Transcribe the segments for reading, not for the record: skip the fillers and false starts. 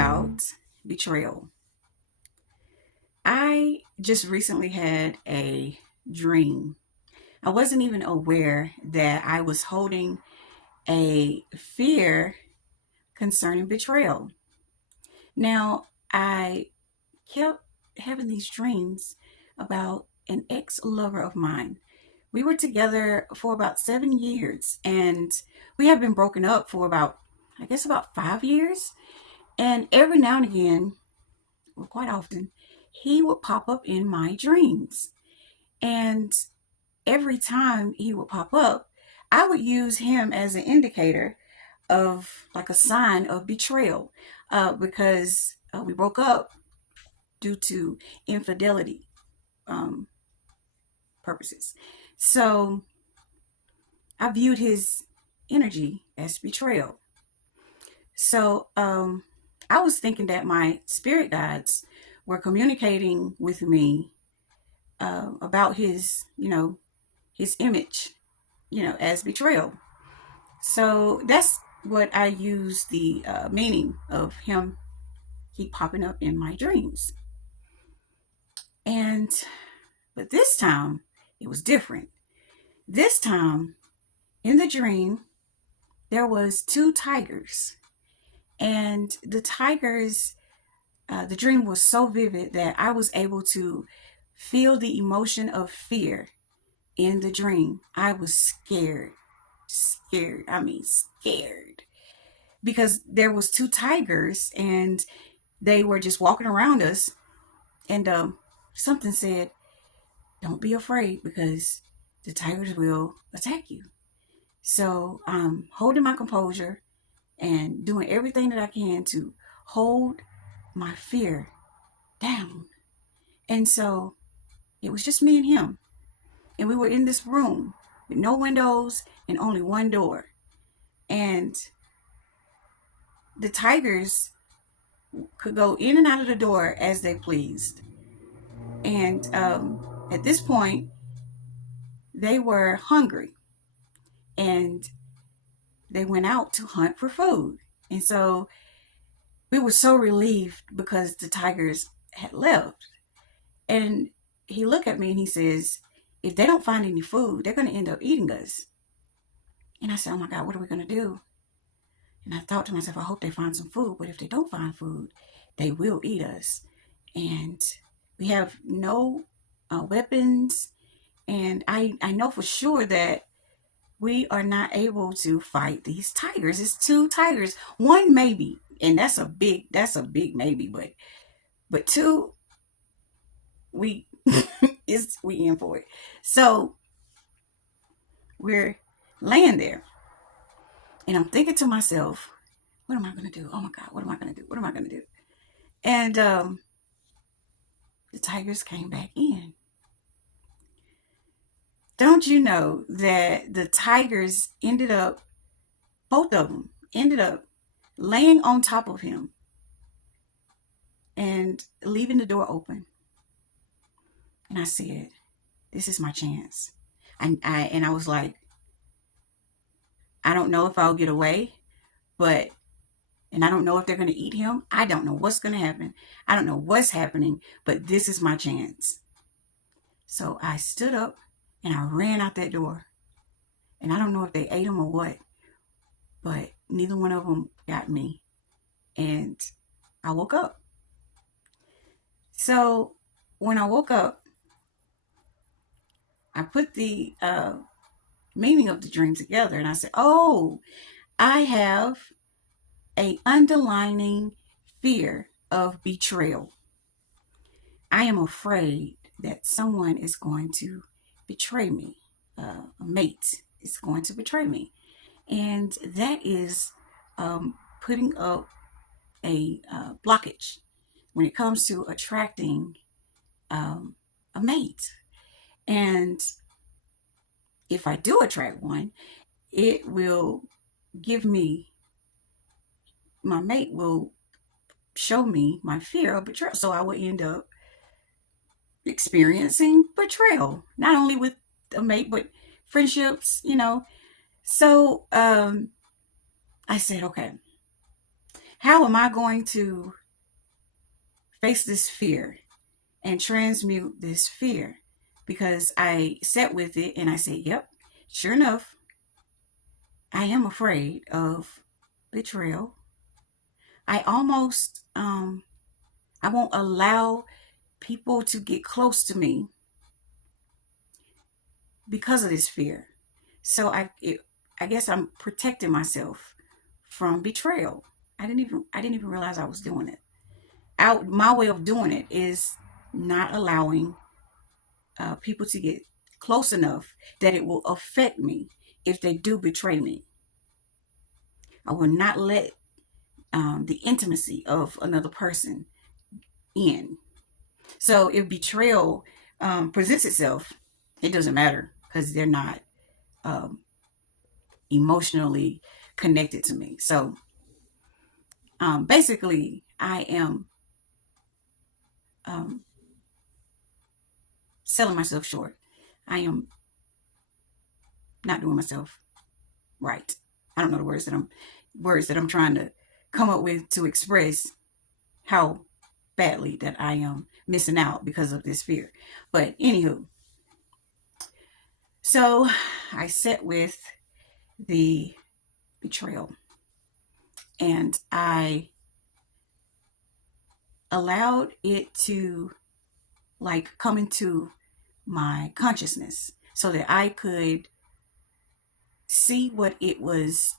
about betrayal. I just recently had a dream. I wasn't even aware that I was holding a fear concerning betrayal. Now, I kept having these dreams about an ex lover of mine. We were together for about 7 years, and we have been broken up for about 5 years. And every now and again, well, quite often, he would pop up in my dreams. And every time he would pop up, I would use him as an indicator of like a sign of betrayal because we broke up due to infidelity um, purposes. So I viewed his energy as betrayal. So I was thinking that my spirit guides were communicating with me about his image, as betrayal. So that's what I use the meaning of him keep popping up in my dreams. And but this time it was different. This time in the dream there was two tigers, and the dream was so vivid that I was able to feel the emotion of fear in the dream. I was scared, scared. I mean, scared because there was two tigers and they were just walking around us. And something said, "Don't be afraid because the tigers will attack you." So I'm holding my composure and doing everything that I can to hold my fear down. And so it was just me and him. And we were in this room with no windows and only one door. And the tigers could go in and out of the door as they pleased. And at this point, they were hungry and they went out to hunt for food. And so we were so relieved because the tigers had left. And he looked at me and he says, "If they don't find any food, they're going to end up eating us." And I said, "Oh my God, what are we going to do?" And I thought to myself, I hope they find some food. But if they don't find food, they will eat us. And we have no weapons. And I know for sure that we are not able to fight these tigers. It's two tigers. One maybe, and that's a big maybe, but two, we we in for it. So we're laying there and I'm thinking to myself, what am I gonna do? Oh my God, what am I gonna do? What am I gonna do? And the tigers came back in. Don't you know that the tigers both of them ended up laying on top of him and leaving the door open. And I said, this is my chance. And I was like, I don't know if I'll get away, but and I don't know if they're going to eat him. I don't know what's going to happen. I don't know what's happening, but this is my chance. So I stood up and I ran out that door. And I don't know if they ate him or what, but neither one of them got me. And I woke up. So when I woke up, I put the meaning of the dream together and I said, oh, I have a underlining fear of betrayal. I am afraid that someone is going to betray me. A mate is going to betray me. And that is putting up a blockage when it comes to attracting a mate. And if I do attract one, it will give me, my mate will show me my fear of betrayal. So I will end up experiencing betrayal, not only with a mate, but friendships. So I said, okay, How am I going to face this fear and transmute this fear? Because I sat with it and I said, yep, sure enough, I am afraid of betrayal. I almost, I won't allow people to get close to me because of this fear. So I guess I'm protecting myself from betrayal. I didn't even realize I was doing it. My way of doing it is not allowing people to get close enough that it will affect me if they do betray me. I will not let the intimacy of another person in. So if betrayal presents itself, it doesn't matter because they're not um, emotionally connected to me. So basically, I am um, selling myself short. I am not doing myself right. I don't know the words that I'm trying to come up with to express how badly that I am missing out because of this fear. But anywho, so I sat with the betrayal and I allowed it to like come into my consciousness so that I could see what it was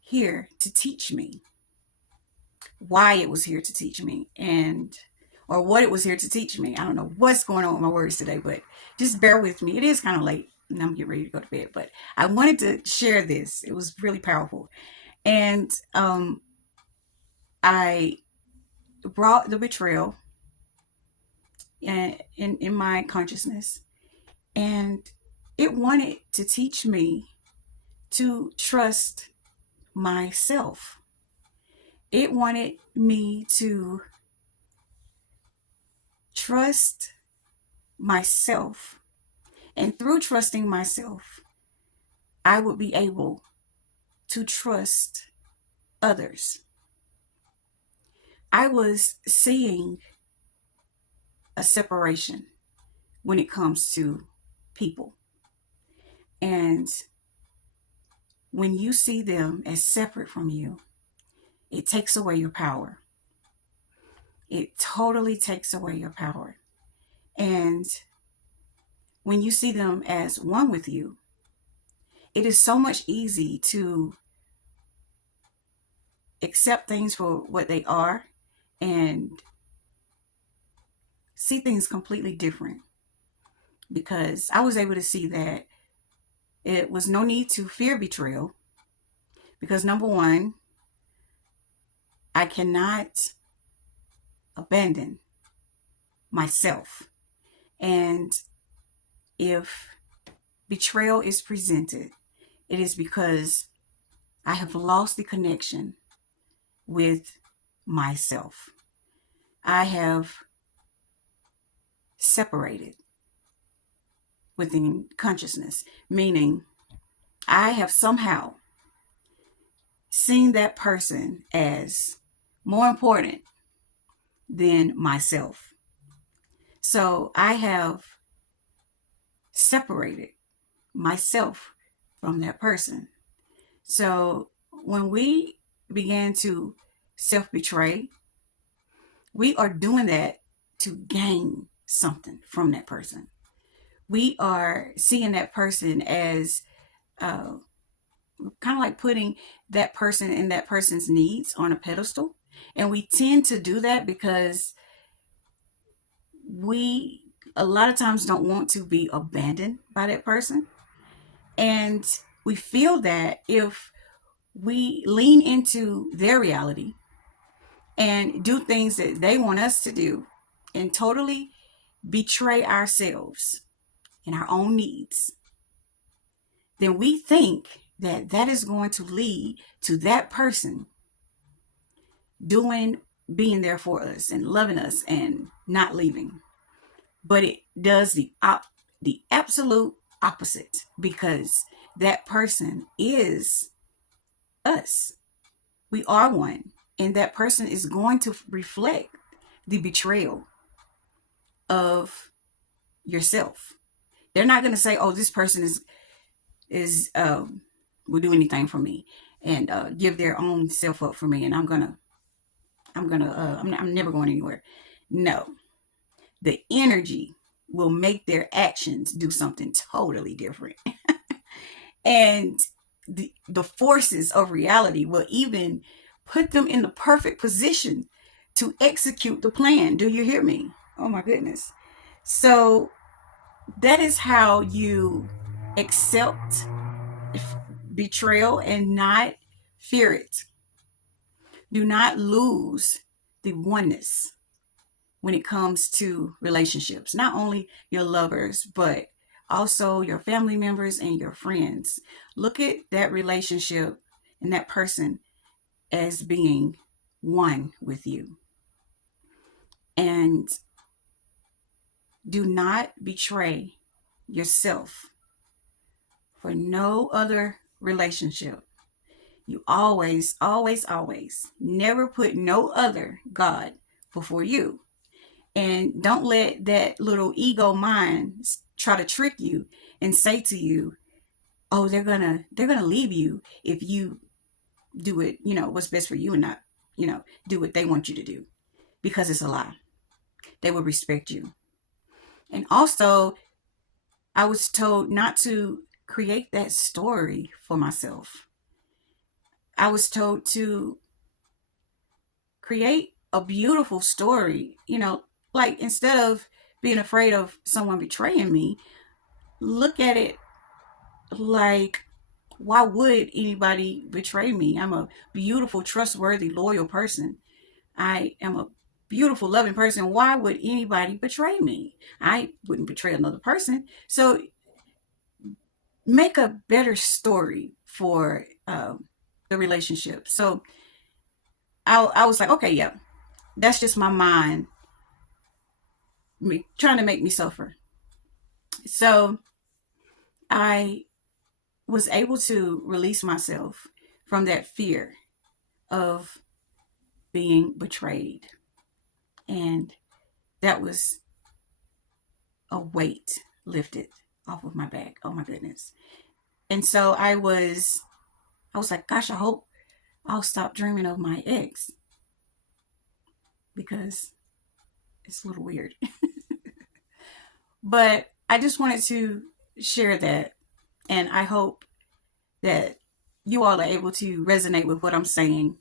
here to teach me, why it was here to teach me, and or what it was here to teach me. I don't know what's going on with my words today, but just bear with me. It is kind of late and I'm getting ready to go to bed, but I wanted to share this. It was really powerful. And I brought the betrayal in my consciousness, and it wanted to teach me to trust myself. It wanted me to trust myself. And through trusting myself, I would be able to trust others. I was seeing a separation when it comes to people. And when you see them as separate from you, it takes away your power. It totally takes away your power. And when you see them as one with you, it is so much easy to accept things for what they are and see things completely different. Because I was able to see that it was no need to fear betrayal. Because number one, I cannot abandon myself. And if betrayal is presented, it is because I have lost the connection with myself. I have separated within consciousness, meaning I have somehow seen that person as more important than myself. So I have separated myself from that person. So when we began to self-betray, we are doing that to gain something from that person. We are seeing that person as kind of like putting that person and that person's needs on a pedestal. And we tend to do that because we a lot of times don't want to be abandoned by that person. And we feel that if we lean into their reality and do things that they want us to do and totally betray ourselves and our own needs, then we think that that is going to lead to that person being there for us and loving us and not leaving. But it does the absolute opposite, because that person is us. We are one. And that person is going to reflect the betrayal of yourself. They're not going to say, "Oh, this person is will do anything for me and give their own self up for me, and I'm never going anywhere." No, the energy will make their actions do something totally different. And the forces of reality will even put them in the perfect position to execute the plan. Do you hear me? Oh my goodness. So that is how you accept betrayal and not fear it. Do not lose the oneness when it comes to relationships, not only your lovers, but also your family members and your friends. Look at that relationship and that person as being one with you. And do not betray yourself for no other relationship. You always, always, always never put no other God before you. And don't let that little ego mind try to trick you and say to you, "Oh, they're gonna leave you if you do it, what's best for you and not, do what they want you to do," because it's a lie. They will respect you. And also, I was told not to create that story for myself. I was told to create a beautiful story, like instead of being afraid of someone betraying me, look at it like, why would anybody betray me? I'm a beautiful, trustworthy, loyal person. I am a beautiful, loving person. Why would anybody betray me? I wouldn't betray another person. So make a better story for the relationship. So I was like, okay, yeah, that's just my mind trying to make me suffer. So I was able to release myself from that fear of being betrayed. And that was a weight lifted off of my back. Oh my goodness. And so I was like, gosh, I hope I'll stop dreaming of my ex, because it's a little weird. But I just wanted to share that. And I hope that you all are able to resonate with what I'm saying,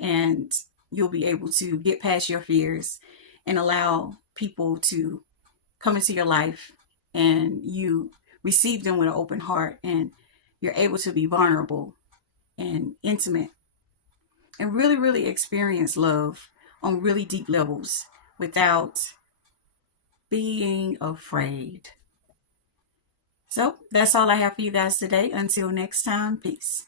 and you'll be able to get past your fears and allow people to come into your life, and you receive them with an open heart, and you're able to be vulnerable and intimate and really, really experience love on really deep levels without being afraid. So that's all I have for you guys today. Until next time, peace.